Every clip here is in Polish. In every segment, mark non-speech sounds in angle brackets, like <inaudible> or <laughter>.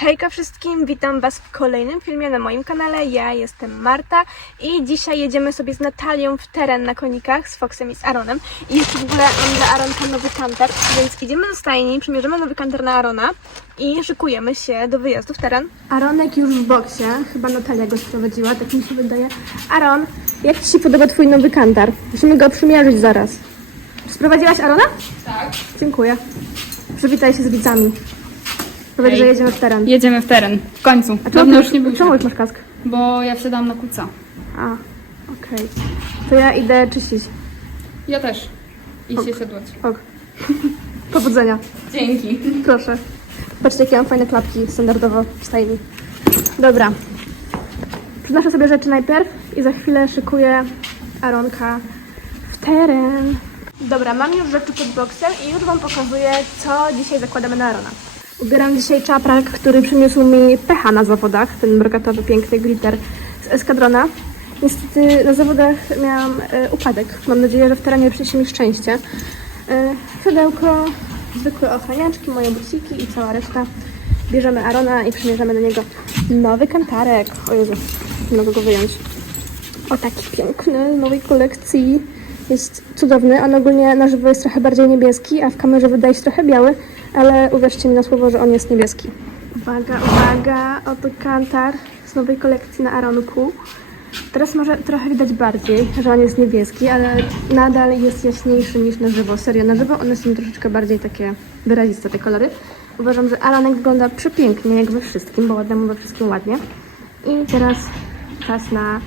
Hejka wszystkim, witam Was w kolejnym filmie na moim kanale. Ja jestem Marta i dzisiaj jedziemy sobie z Natalią w teren na konikach z Foxem i z Aaronem. I jeszcze w ogóle mam dla Aaronka nowy kantar, więc idziemy do stajni, przymierzymy nowy kantar na Aarona i szykujemy się do wyjazdu w teren. Aaronek już w boksie, chyba Natalia go sprowadziła, tak mi się wydaje. Aaron, jak Ci się podoba Twój nowy kantar? Musimy go przymierzyć zaraz. Sprowadziłaś Arona? Tak. Dziękuję. Przywitaj się z widzami. Powiedz, że jedziemy w teren. Jedziemy w teren. W końcu. A Dawno już nie byliśmy. Czemu już masz kask? Bo ja wsiadałam na kuca. A, okej. To ja idę czyścić. Ja też. I się siadłać. Ok. Powodzenia. Dzięki. Proszę. Patrzcie, jakie mam fajne klapki standardowo w stajni. Dobra. Przynoszę sobie rzeczy najpierw i za chwilę szykuję Aronka w teren. Dobra, mam już rzeczy pod boksem i już Wam pokazuję, co dzisiaj zakładamy na Arona. Ubieram dzisiaj czaprak, który przyniósł mi pecha na zawodach, ten brokatowy, piękny glitter z eskadrona. Niestety na zawodach miałam e, upadek. Mam nadzieję, że w terenie przyniesie mi szczęście. E, siodełko, zwykłe ochraniaczki, moje buciki i cała reszta. Bierzemy Arona i przymierzamy do niego nowy kantarek. O Jezu, nie mogę go wyjąć. O, taki piękny, nowej kolekcji. Jest cudowny. On ogólnie na żywo jest trochę bardziej niebieski, a w kamerze wydaje się trochę biały, ale uwierzcie mi na słowo, że on jest niebieski. Uwaga, uwaga, oto kantar z nowej kolekcji na Aronku. Teraz może trochę widać bardziej, że on jest niebieski, ale nadal jest jaśniejszy niż na żywo. Serio, na żywo one są troszeczkę bardziej takie wyraziste, te kolory. Uważam, że Aronek wygląda przepięknie, jak we wszystkim, bo ładnemu we wszystkim ładnie. I teraz czas na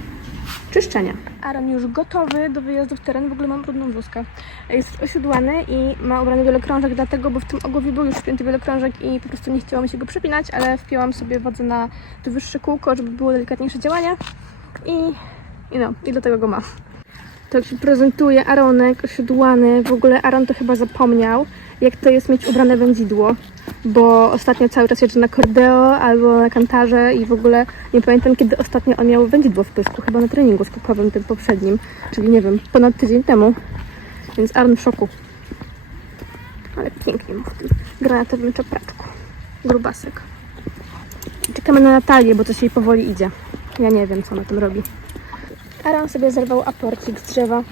czyszczenia. Aaron już gotowy do wyjazdu w teren, w ogóle mam brudną bluzkę. Jest osiodłany i ma ubrany wielokrążek, dlatego, bo w tym ogłowie był już wpięty wielokrążek i po prostu nie chciało mi się go przypinać, ale wpięłam sobie wodę na to wyższe kółko, żeby było delikatniejsze działanie i, i no, i do tego go mam. Tak się prezentuje Aronek, osiodłany. W ogóle Aaron to chyba zapomniał, jak to jest mieć ubrane wędzidło, bo ostatnio cały czas jeżdżę na kordeo albo na kantarze i w ogóle nie pamiętam, kiedy ostatnio on miał wędzidło w pysku, chyba na treningu skokowym, tym poprzednim, czyli nie wiem, ponad tydzień temu. Więc Aaron w szoku. Ale pięknie mu w tym granatowym czapraczku. Grubasek. Czekamy na Natalię, bo coś jej powoli idzie. Ja nie wiem, co ona tam robi. Aaron sobie zerwał aporcik z drzewa.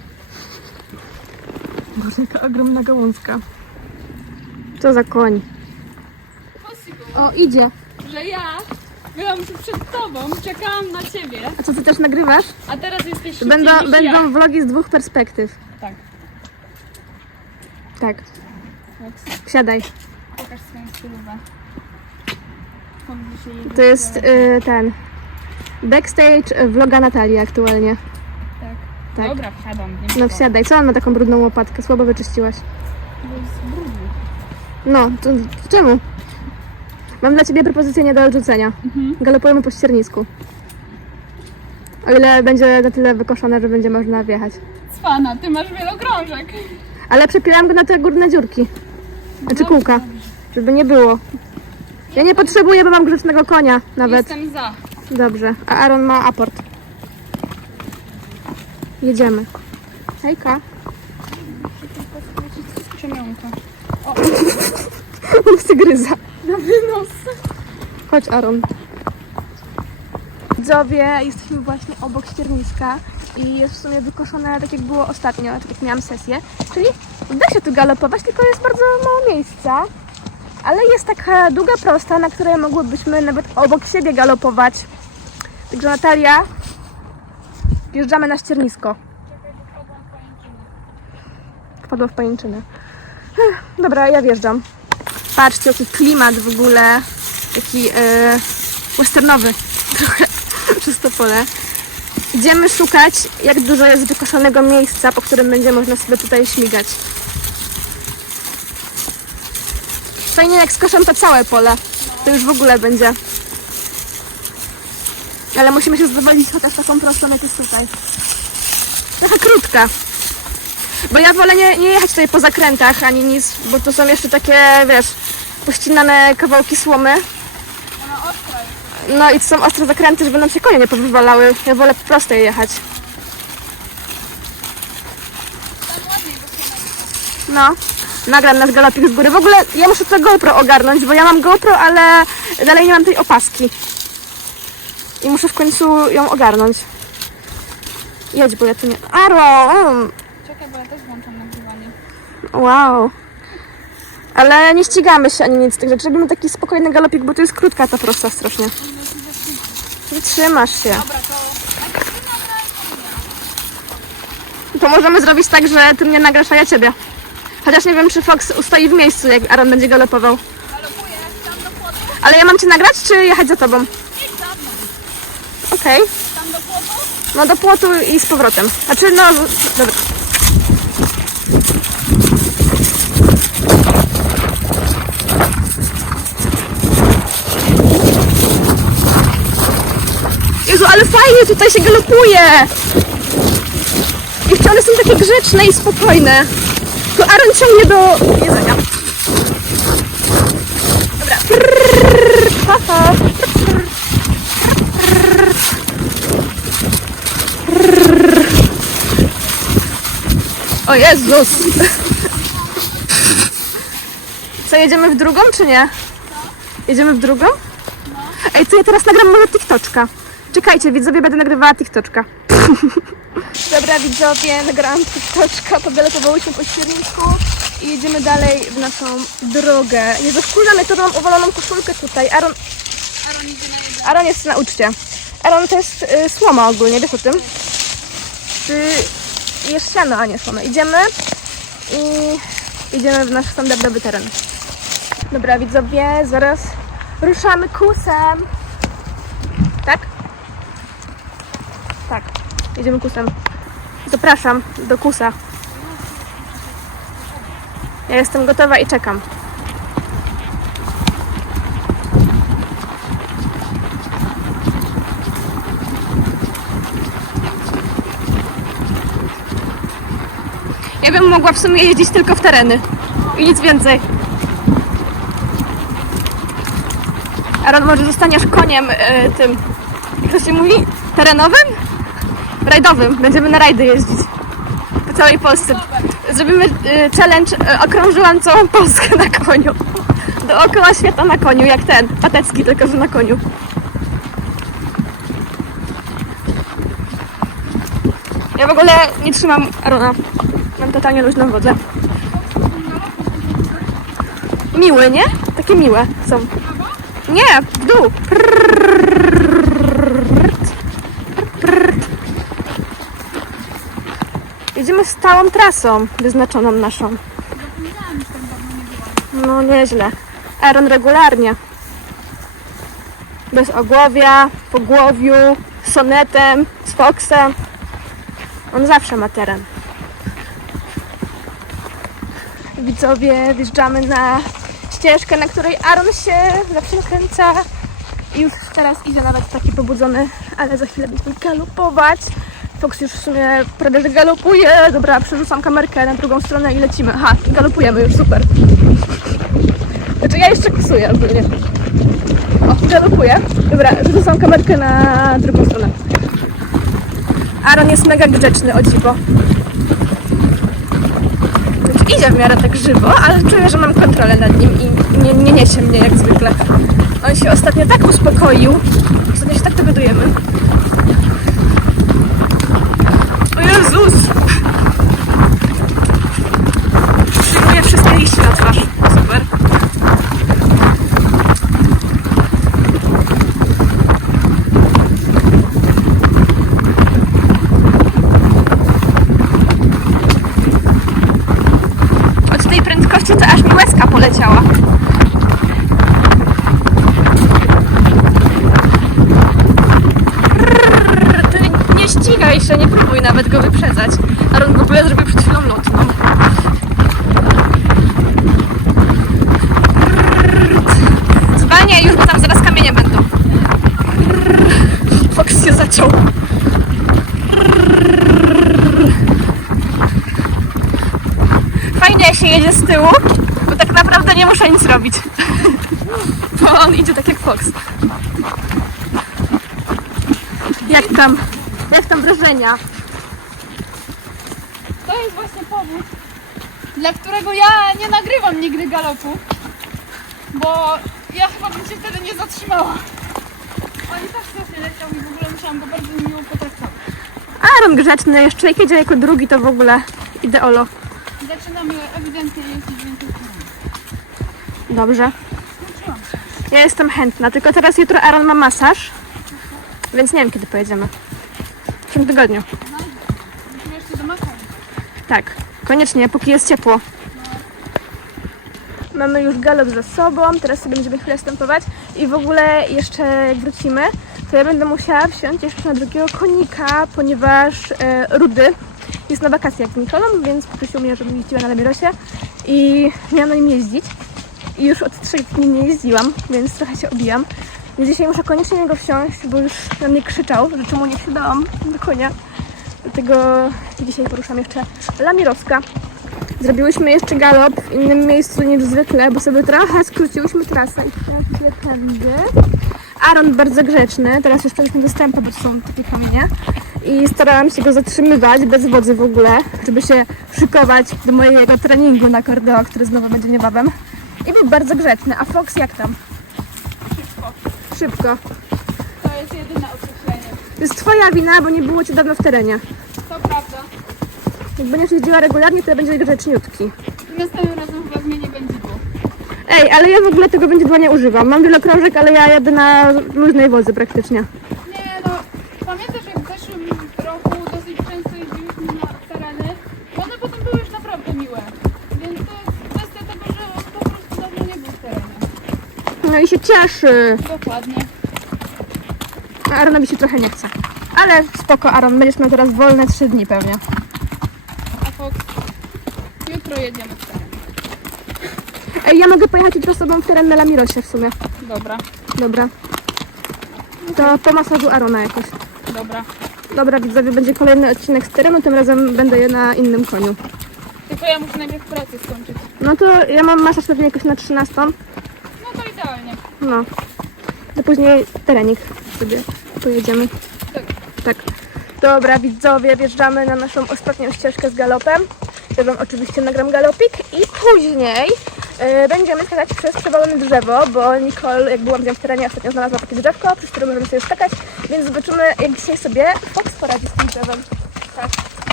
Boże, jaka ogromna gałązka. Co za koń? O, idzie. Że ja byłam tu przed tobą, czekałam na ciebie, A co, ty też nagrywasz? a teraz jesteś Będą, szybciej niż będą ja. vlogi z dwóch perspektyw. Tak. Tak, Fox, siadaj. pokaż swoją stylówę. Jej To jest y, ten backstage vloga Natalii aktualnie. Tak. Tak. Dobra, wsiadam. Nie No wsiadaj. Co on ma taką brudną łopatkę? Słabo wyczyściłaś. No, to, czemu? Mam dla ciebie propozycję nie do odrzucenia. Mhm. Galopujemy po ściernisku. O ile będzie na tyle wykoszone, że będzie można wjechać. Cwana, ty masz wielokrążek. Ale przepieram go na te górne dziurki. Znaczy kółka. Żeby nie było. Ja nie potrzebuję, bo mam grzecznego konia nawet. Jestem za. Dobrze. A Aaron ma aport. Jedziemy. Hejka. On się gryza. Na wynos. Chodź, Aaron. Widzowie, jesteśmy właśnie obok ścierniska i jest w sumie wykoszone tak jak było ostatnio, tak jak miałam sesję. Czyli da się tu galopować, tylko jest bardzo mało miejsca. Ale jest taka długa prosta, na której mogłybyśmy nawet obok siebie galopować. Także Natalia, wjeżdżamy na ściernisko. Wpadła w pajęczynę. Dobra, ja wjeżdżam. Patrzcie, jaki klimat w ogóle. Taki yy, westernowy <laughs> trochę przez to pole. Idziemy szukać, jak dużo jest wykoszonego miejsca, po którym będzie można sobie tutaj śmigać. Fajnie jak skoszą to całe pole. To już w ogóle będzie. Ale musimy się zadowolić chociaż taką prostą, jak jest tutaj. Trochę krótka. Bo ja wolę nie, nie jechać tutaj po zakrętach ani nic, bo to są jeszcze takie, wiesz, pościnane kawałki słomy. No i to są ostre zakręty, żeby nam się konie nie powywalały. Ja wolę po prostej jechać. No, nagram nasz galopik z góry. W ogóle ja muszę to GoPro ogarnąć, bo ja mam GoPro, ale dalej nie mam tej opaski. I muszę w końcu ją ogarnąć. Jedź, bo ja tu nie... Aaron! Czekaj, bo ja też włączam nagrywanie. Wow. Ale nie ścigamy się ani nic z tych rzeczy. Robimy taki spokojny galopik, bo to jest krótka ta prosta strasznie. Trzymasz się. To możemy zrobić tak, że ty mnie nagrasz, a ja ciebie. Chociaż nie wiem, czy Fox ustoi w miejscu, jak Aaron będzie galopował. Ale ja mam cię nagrać, czy jechać za tobą? Okej. Płotu. No do płotu i z powrotem. Znaczy, no... Dobra. Jezu, ale fajnie tutaj się galopuje! Jeszcze one są takie grzeczne i spokojne. To Aaron ciągnie do jedzenia. Dobra. Prrrr, ha. O Jezus! Co, jedziemy w drugą, czy nie? Jedziemy w drugą? Ej, to ja teraz nagram może TikToczka. Czekajcie, widzowie, będę nagrywała TikToczka. <laughs> Dobra, widzowie, nagrałam TikToczka, pogalopowałyśmy po świerniku i jedziemy dalej w naszą drogę. Nie zaskórzamy, to mam uwaloną koszulkę tutaj. Aaron, Aaron idzie na jedzenie. Aaron jest na uczcie. Aaron to jest y, słoma ogólnie, wiesz o tym? Ty jest siano, a nie słoma. Idziemy i idziemy w nasz standardowy teren. Dobra, widzowie, zaraz ruszamy kusem. Tak, idziemy kusem. Zapraszam do kusa. Ja jestem gotowa i czekam. Ja bym mogła w sumie jeździć tylko w tereny. I nic więcej. Aaron, może zostaniesz koniem y, tym, to się mówi? Terenowym? Rajdowym. Będziemy na rajdy jeździć. Po całej Polsce. Zrobimy y, challenge, y, okrążyłam całą Polskę na koniu. Dookoła świata na koniu, jak ten, Patecki, tylko że na koniu. Ja w ogóle nie trzymam Arona. Mam totalnie luźną wodę. Miłe, nie? Takie miłe są. Nie, w dół. Prrrt. Jedziemy stałą trasą wyznaczoną naszą. No nieźle. Aaron regularnie. Bez ogłowia, po głowiu, sonetem, z foksem. On zawsze ma teren. Widzowie, wjeżdżamy na ścieżkę, na której Aaron się zawsze nakręca. I już teraz idzie nawet taki pobudzony, ale za chwilę będziemy galopować. Fox już w sumie prawie galopuje. Dobra, przerzucam kamerkę na drugą stronę i lecimy. Aha, galopujemy już, super. Znaczy ja jeszcze kusuję ogólnie. O, galopuję. Dobra, przerzucam kamerkę na drugą stronę. Aaron jest mega grzeczny, o dziwo. Znaczy, idzie w miarę tak żywo, ale czuję, że mam kontrolę nad nim i nie, nie niesie mnie jak zwykle. On się ostatnio tak uspokoił. Ostatnio się tak dowiadujemy. O Jezus! Przyjmuję wszystkie liści na twarz. Super. Od tej prędkości to aż mi łezka poleciała. Brrr, Ty nie ścigaj się, nie próbuj nawet go wyprzedzać. Aaron w ogóle zrobił przed chwilą lotną. Brrr. Zwalniaj już, bo tam zaraz kamienie będą. Brrr. Fox się zaciął. Fajnie jak się jedzie z tyłu, bo tak naprawdę nie muszę nic robić. Bo on idzie tak jak Fox. Jak tam? Jak tam wrażenia? To jest właśnie powód, dla którego ja nie nagrywam nigdy galopu, bo ja chyba bym się wtedy nie zatrzymała. Oni tak strasznie leciał i w ogóle musiałam go bardzo miło potraktować. Aaron grzeczny, jeszcze jak jedzie jako drugi, to w ogóle ideolo. Zaczynamy ewidentnie jeździć więcej Dobrze. Skończyłam się. Ja jestem chętna, tylko teraz jutro Aaron ma masaż, więc nie wiem kiedy pojedziemy. W tym tygodniu. Tak, koniecznie, póki jest ciepło. Mamy już galop za sobą, teraz sobie będziemy chwilę stępować i w ogóle jeszcze jak wrócimy, to ja będę musiała wsiąść jeszcze na drugiego konika, ponieważ e, Rudy jest na wakacjach z Nikolą, więc poprosił mnie, żebym jeździła na Lamirosie i miałam na nim jeździć. I już od trzech dni nie jeździłam, więc trochę się obijam. Więc dzisiaj muszę koniecznie niego wsiąść, bo już na mnie krzyczał, że czemu nie wsiadałam do konia. Dlatego dzisiaj poruszam jeszcze Lamirowska. Zrobiłyśmy jeszcze galop w innym miejscu niż zwykle, bo sobie trochę skróciłyśmy trasę i teraz tędy. Aaron bardzo grzeczny, teraz już przeszliśmy dostępu, bo to są takie kamienie. I starałam się go zatrzymywać bez wodzy w ogóle, żeby się szykować do mojego treningu na kordeo, który znowu będzie niebawem. I był bardzo grzeczny. A Fox jak tam? Szybko. To jest jedyne określenie. To jest twoja wina, bo nie było cię dawno w terenie. To prawda. Jak będziesz jeździła regularnie, to będzie grzeczniutki. Następnym razem chyba zmienię benzydło. Ej, ale ja w ogóle tego wędzidła nie używam. Mam wielokrążek, ale ja jadę na luźnej wodzy praktycznie. Nie no, pamiętasz jak w zeszłym roku dosyć często jeździliśmy na tereny i one potem były już naprawdę miłe. Więc to jest kwestia tego, że on po prostu dawno nie był w terenie. No i się cieszy. Dokładnie. A Aaronowi się trochę nie chce. Ale spoko, Aaron, będziesz miał teraz wolne 3 dni pewnie. A Fox, jutro jedziemy w teren. Ej, ja mogę pojechać jutro z tobą w teren na Lamirosie w sumie. Dobra, Dobra. To po masażu Arona jakoś. dobra. Dobra, widzowie, będzie kolejny odcinek z terenu, tym razem będę je na innym koniu. Tylko ja muszę najpierw pracę skończyć. No to ja mam masaż pewnie jakoś na 13. No to. No. Później terenik sobie pojedziemy. Tak. Tak. Dobra, widzowie, wjeżdżamy na naszą ostatnią ścieżkę z galopem. Ja Wam oczywiście nagram galopik i później e, będziemy skakać przez przewalone drzewo, bo Nicole, jak byłam z nią w terenie, ostatnio znalazła takie drzewko, przez które możemy sobie skakać, więc zobaczymy, jak dzisiaj sobie Fox poradzi z tym drzewem. Tak,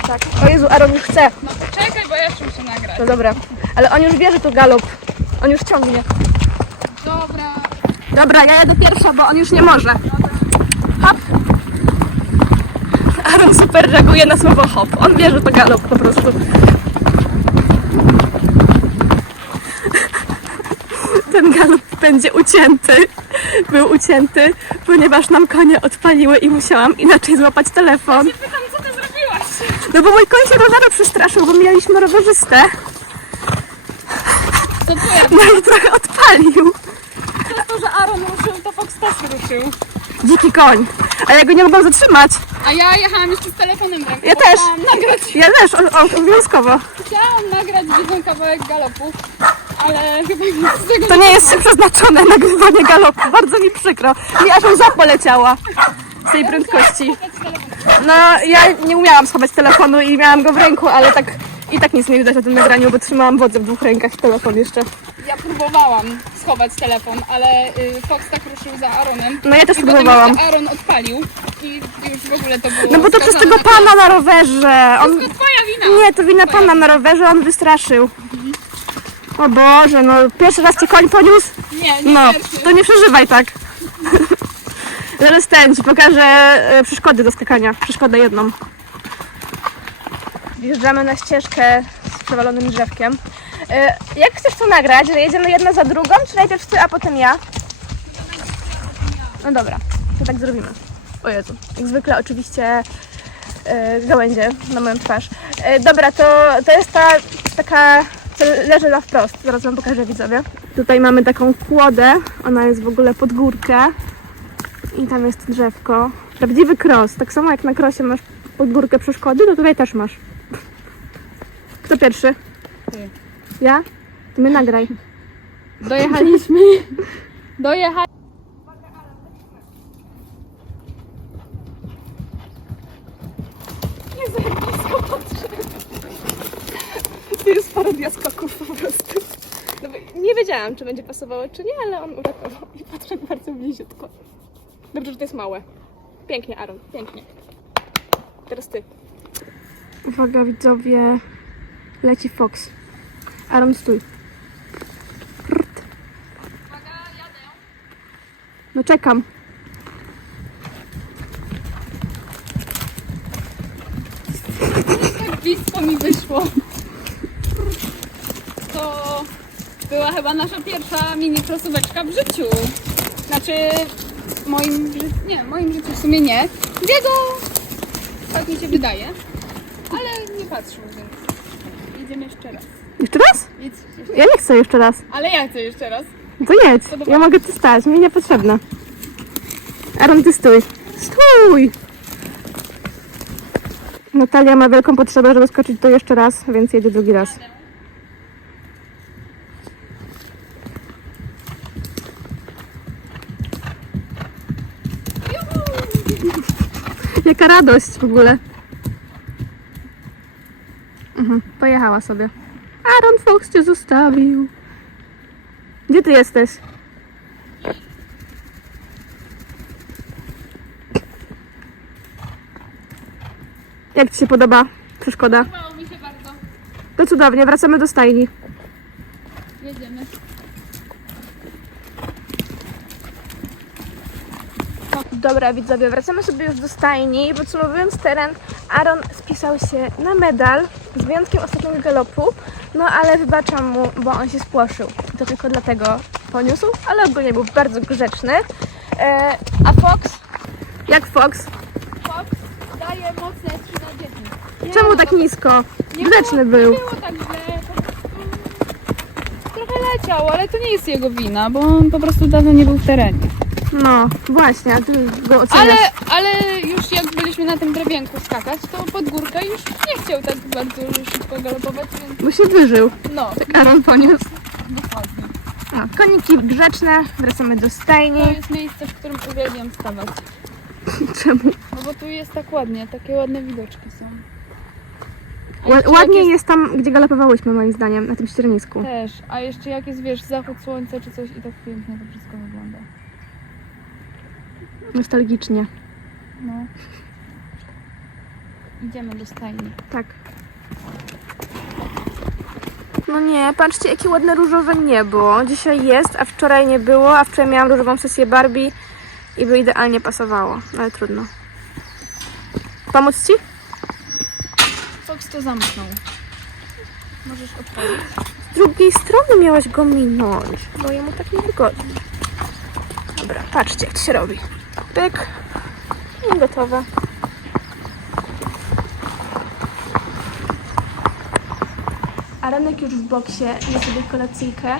tak. O Jezu, Aaron już chce. No to czekaj, bo ja jeszcze muszę nagrać. No dobra, ale on już wie, że tu galop. On już ciągnie. Dobra. Dobra, ja jadę pierwsza, bo on już nie może. Hop. <laughs> Aaron super reaguje na słowo hop. On wie, że to galop po prostu. <laughs> Ten galop będzie ucięty. Był ucięty, ponieważ nam konie odpaliły i musiałam inaczej złapać telefon. Pytam, co ty zrobiłaś? No bo mój koń się roweru przestraszył, bo mieliśmy rowerzystę. Co twoja No i trochę odpalił. To, że Aaron ruszył, to Fox też ruszył. Dziki koń. A ja go nie mogłam zatrzymać. A ja jechałam jeszcze z telefonem w ręku. Ja też. Chciałam nagrać, Ja też, o, o, obowiązkowo. chciałam nagrać jeden kawałek galopu, ale chyba nic z tego To nie jest przeznaczone nagrywanie galopu. Bardzo mi przykro. Mi aż łza poleciała z tej prędkości. No, ja nie umiałam schować telefonu i miałam go w ręku, ale tak i tak nic nie widać na tym nagraniu, bo trzymałam wodę w dwóch rękach i telefon jeszcze. Ja próbowałam schować telefon, ale y, Fox tak ruszył za Aaronem. No ja też I potem próbowałam. jeszcze Aaron odpalił i już w ogóle to było No bo to przez skazane tego na pana na rowerze. On... To twoja wina! Nie, to wina pana na rowerze, on wystraszył. O Boże, no pierwszy raz cię koń poniósł? Nie, nie No, pierwszy. to nie przeżywaj tak. <laughs> Zaraz ten ci pokażę e, przeszkody do skakania. Przeszkodę jedną. Wjeżdżamy na ścieżkę z przewalonym drzewkiem. E, Jak chcesz to nagrać? Że jedziemy jedna za drugą, czy najpierw ty, a potem ja? No dobra, to tak zrobimy. O Jezu, jak zwykle oczywiście e, gałęzie na moją twarz. E, dobra, to, to jest ta taka, co leży na wprost. Zaraz wam pokażę widzowie. Tutaj mamy taką kłodę, ona jest w ogóle pod górkę i tam jest drzewko. Prawdziwy cross, tak samo jak na krosie masz pod górkę przeszkody, to tutaj też masz. Kto pierwszy? Ty. Ja? Ty mnie nagraj. Dojechaliśmy. Dojechaliśmy. Patrzę. To jest parę studia skoków po prostu. No, bo nie wiedziałam, czy będzie pasowało, czy nie, ale on uratował i podszedł bardzo bliziutko. Dobrze, że to jest małe. Pięknie, Aaron, pięknie. Teraz ty. Uwaga, widzowie. Leci Fox. Aaron, stój. Prrt. No czekam. Tak blisko mi wyszło. To była chyba nasza pierwsza mini krosóweczka w życiu. Znaczy, w moim życiu, nie, w moim życiu w sumie nie. W jego, tak mi się wydaje. Ale nie patrzył, więc jedziemy jeszcze raz. Jeszcze raz? Ja nie chcę jeszcze raz. Ale ja chcę jeszcze raz. To jedź. Ja mogę tu stać, mi niepotrzebne. Aaron, ty stój. Stój! Natalia ma wielką potrzebę, żeby skoczyć tu jeszcze raz, więc jedzie drugi raz. Jaka radość w ogóle. Mhm, pojechała sobie. Aaron Fox cię zostawił. Gdzie ty jesteś? Jak ci się podoba przeszkoda? Podobało mi się bardzo. To cudownie, wracamy do stajni. Jedziemy. Dobra, widzowie, wracamy sobie już do stajni. Podsumowując teren, Aaron spisał się na medal, z wyjątkiem ostatniego galopu, no ale wybaczam mu, bo on się spłoszył. To tylko dlatego poniósł, ale ogólnie był bardzo grzeczny. E, a Fox? Jak Fox? Fox daje mocne 3 na 10. Czemu tak nisko? Nie Grzeczny było, był. Nie było tak źle, po prostu trochę leciał, ale to nie jest jego wina, bo on po prostu dawno nie był w terenie. No, właśnie, a ty go Ale, oceniasz. ale już jak byliśmy na tym drewienku skakać, to pod górkę już nie chciał tak bardzo szybko galopować, więc Bo się wyżył. no, Aaron poniósł. dokładnie. No, koniki grzeczne, wracamy do stajni. To jest miejsce, w którym uwielbiam stawać. <laughs> Czemu? No bo tu jest tak ładnie, takie ładne widoczki są. A Ła- jeszcze jak Ładniej jest... jest tam, gdzie galopowałyśmy moim zdaniem, na tym ściernisku. Też, a jeszcze jak jest, wiesz, zachód słońca czy coś i tak pięknie to wszystko wygląda. Nostalgicznie. No. Idziemy do stajni. Tak. No nie, patrzcie jakie ładne różowe niebo. Dzisiaj jest, a wczoraj nie było, a wczoraj miałam różową sesję Barbie i by idealnie pasowało, ale trudno. Pomóc Ci? Fox to zamknął. Możesz otworzyć. Z drugiej strony miałaś go minąć, bo jemu tak niewygodnie. Dobra, patrzcie jak to się robi. Pyk. I gotowe. Aranek już w boksie je sobie kolacyjkę.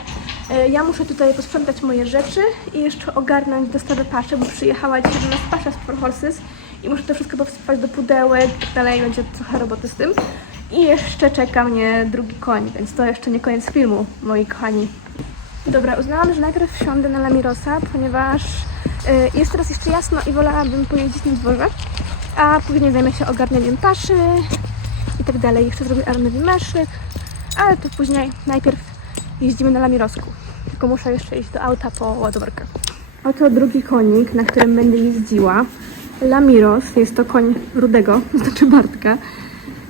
E, Ja muszę tutaj posprzątać moje rzeczy i jeszcze ogarnąć dostawę paszy, bo przyjechała dzisiaj do nas pasza z Four Horses i muszę to wszystko powsypać do pudełek i dalej, będzie trochę roboty z tym. I jeszcze czeka mnie drugi koń, więc to jeszcze nie koniec filmu, moi kochani. Dobra, uznałam, że najpierw wsiądę na Lamirosa, ponieważ jest teraz jeszcze jasno i wolałabym pojeździć na dworze, a później zajmę się ogarnianiem paszy i tak dalej. Jeszcze zrobię maszyk, ale to później. Najpierw jeździmy na Lamirosku. Tylko muszę jeszcze iść do auta po ładowarkę. Oto drugi konik, na którym będę jeździła. Lamiros, jest to koń rudego, to <laughs> znaczy Bartka.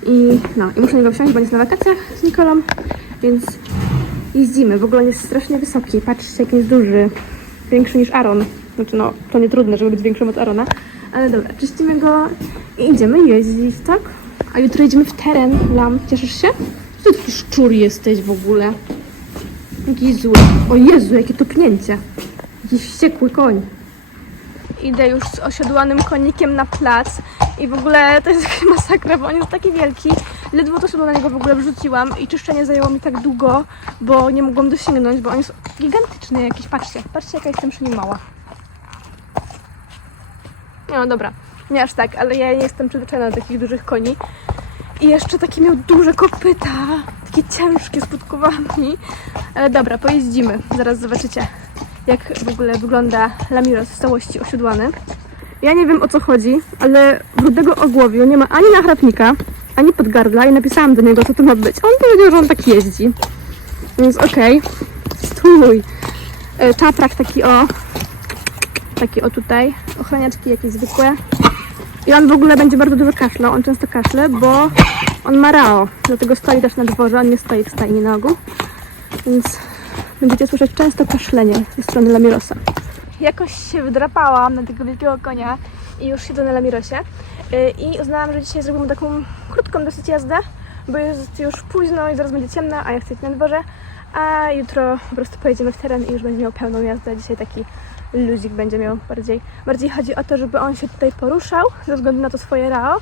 I no, i muszę niego wsiąść, bo jest na wakacjach z Nikolą, więc jeździmy. W ogóle jest strasznie wysoki. Patrzcie, jak jest duży. Większy niż Aaron. Znaczy no, to nie trudne, żeby być większym od Arona. Ale dobra, czyścimy go i idziemy jeździć, tak? A jutro jedziemy w teren, Lam. Cieszysz się? Co ty taki szczur jesteś w ogóle? Jaki zły. O Jezu, jakie tupnięcie. Jakiś wściekły koń. Idę już z osiodłanym konikiem na plac i w ogóle to jest <laughs> jakaś masakra, bo on jest taki wielki. Ledwo to sobie na niego w ogóle wrzuciłam i czyszczenie zajęło mi tak długo, bo nie mogłam dosięgnąć, bo on jest gigantyczny jakiś. Patrzcie, patrzcie jaka jestem przy nim mała. No dobra, nie aż tak, ale ja nie jestem przyzwyczajona do takich dużych koni. I jeszcze takie miał duże kopyta, takie ciężkie z podkowami. Ale dobra, pojeździmy. Zaraz zobaczycie, jak w ogóle wygląda Lamiros w całości osiodłany. Ja nie wiem o co chodzi, ale rudego ogłowiu nie ma ani nachrapnika, ani pod gardła i napisałam do niego, co to ma być. On powiedział, że on tak jeździ. Więc okej, stój. E, Czaprak taki o, taki o tutaj, ochraniaczki jakieś zwykłe. I on w ogóle będzie bardzo dużo kaszlał, on często kaszle, bo on ma rao, dlatego stoi też na dworze, on nie stoi w stajni na ogół. Więc będziecie słyszeć często kaszlenie ze strony Lamirosa. Jakoś się wydrapałam na tego wielkiego konia i już siedzę na Lamirosie. Yy, I uznałam, że dzisiaj zrobimy taką krótką dosyć jazdę, bo jest już późno i zaraz będzie ciemno, a ja chcę być na dworze. A jutro po prostu pojedziemy w teren i już będzie miał pełną jazdę. Dzisiaj taki luzik będzie miał bardziej. Bardziej chodzi o to, żeby on się tutaj poruszał ze względu na to swoje rao,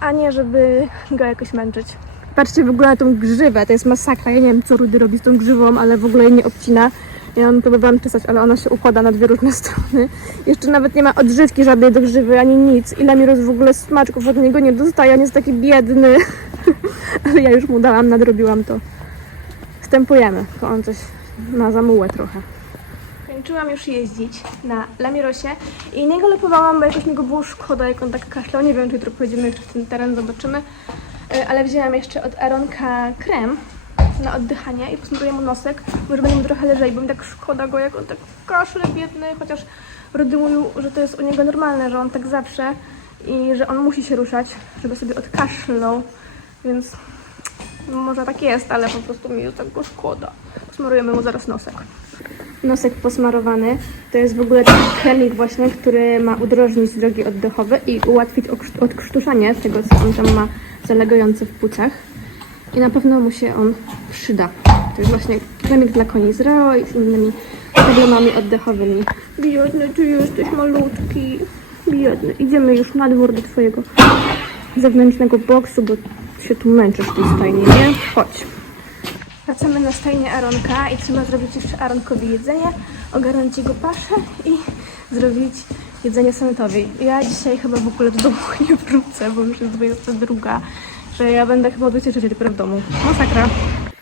a nie żeby go jakoś męczyć. Patrzcie w ogóle na tą grzywę, to jest masakra. Ja nie wiem, co Rudy robi z tą grzywą, ale w ogóle jej nie obcina. Ja ją próbowałam czesać, ale ona się układa na dwie różne <laughs> strony. Jeszcze nawet nie ma odżywki żadnej do grzywy, ani nic. I Lamirus w ogóle smaczków od niego nie dostaje, on jest taki biedny. <laughs> ale ja już mu dałam, nadrobiłam to. Wstępujemy, bo on coś ma za mułę trochę. Kończyłam już jeździć na Lamirosie i nie galopowałam, bo jakoś mi go było szkoda, jak on tak kaszlał. Nie wiem, czy jutro pojedziemy jeszcze w ten teren, zobaczymy. Y, Ale wzięłam jeszcze od Aronka krem na oddychanie i posmaruję mu nosek, może będzie mu trochę lżej, bo mi tak szkoda go, jak on tak kaszle biedny, chociaż Rody mówił, że to jest u niego normalne, że on tak zawsze i że on musi się ruszać, żeby sobie odkaszlnął, więc może tak jest, ale po prostu mi tak go szkoda. Posmarujemy mu zaraz nosek. Nosek posmarowany to jest w ogóle taki kremik właśnie, który ma udrożnić drogi oddechowe i ułatwić odkrztuszanie tego, co on tam ma zalegające w płucach. I na pewno mu się on przyda. To jest właśnie kremik dla koni z Rao i z innymi problemami oddechowymi. Biedny, ty jesteś malutki. Biedny. Idziemy już na dwór do twojego zewnętrznego boksu, bo się tu męczysz w tej stajni, nie? Chodź. Wracamy na stajnię Aronka i trzeba zrobić jeszcze Aronkowi jedzenie, ogarnąć jego paszę i zrobić jedzenie Sonetowi. Ja dzisiaj chyba w ogóle do domu <laughs> nie wrócę, bo już jest 22, że ja będę chyba o 23 dopiero w domu. Masakra.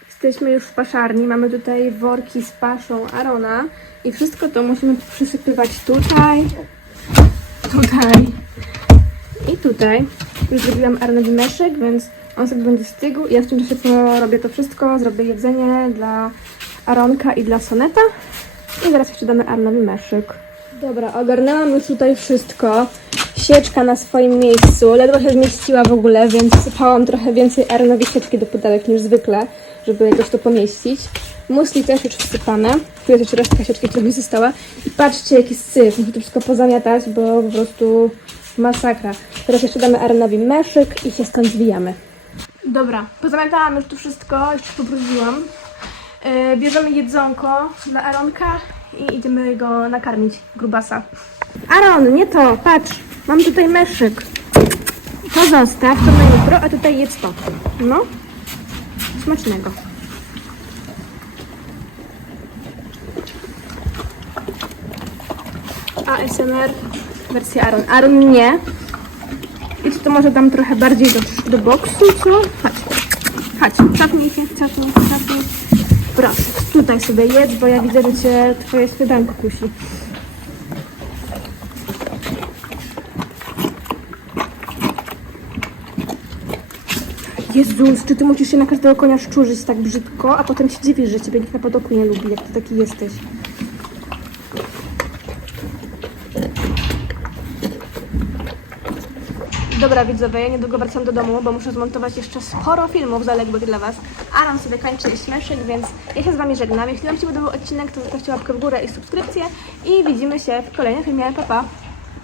Jesteśmy już w paszarni, mamy tutaj worki z paszą Arona i wszystko to musimy przysypywać tutaj, tutaj i tutaj. Już zrobiłam Arnowi meszek, więc on sobie będzie stygł. Ja w tym czasie porobię to wszystko, zrobię jedzenie dla Aronka i dla Soneta. I zaraz jeszcze damy Arnowi meszyk. Dobra, ogarnęłam już tutaj wszystko. Sieczka na swoim miejscu, ledwo się zmieściła w ogóle, więc sypałam trochę więcej Arnowi sieczki do pudełek niż zwykle, żeby jakoś to pomieścić. Musli też już wsypane. Tu jest jeszcze resztka sieczki, która mi została. I patrzcie, jaki syf. Muszę to wszystko pozamiatać, bo po prostu masakra. Teraz jeszcze damy Arnowi meszyk i się stąd zwijamy. Dobra, pozamiatałam już tu wszystko, jeszcze pobrudziłam. Yy, bierzemy jedzonko dla Aronka i idziemy go nakarmić, grubasa. Aron, nie to, patrz, mam tutaj meszyk. To zostaw, to na jutro, a tutaj jedz to. No, smacznego. ASMR wersja Aaron. Aaron nie. Idź to może dam trochę bardziej do, do boksu, co? Chodź. Chodź, cofnij się, cofnij, cofnij. Proszę, tutaj sobie jedz, bo ja widzę, że cię twoje śniadanko kusi. Jezus, czy ty musisz się na każdego konia szczurzyć tak brzydko, a potem się dziwisz, że ciebie nikt na podoku nie lubi, jak ty taki jesteś. Dobra widzowie, ja niedługo wracam do domu, bo muszę zmontować jeszcze sporo filmów zaległych dla Was. Aram sobie kończy śmieszek, więc ja się z Wami żegnam. Jeśli Wam się podobał odcinek, to zostawcie łapkę w górę i subskrypcję. I widzimy się w kolejnym filmie. Pa, pa!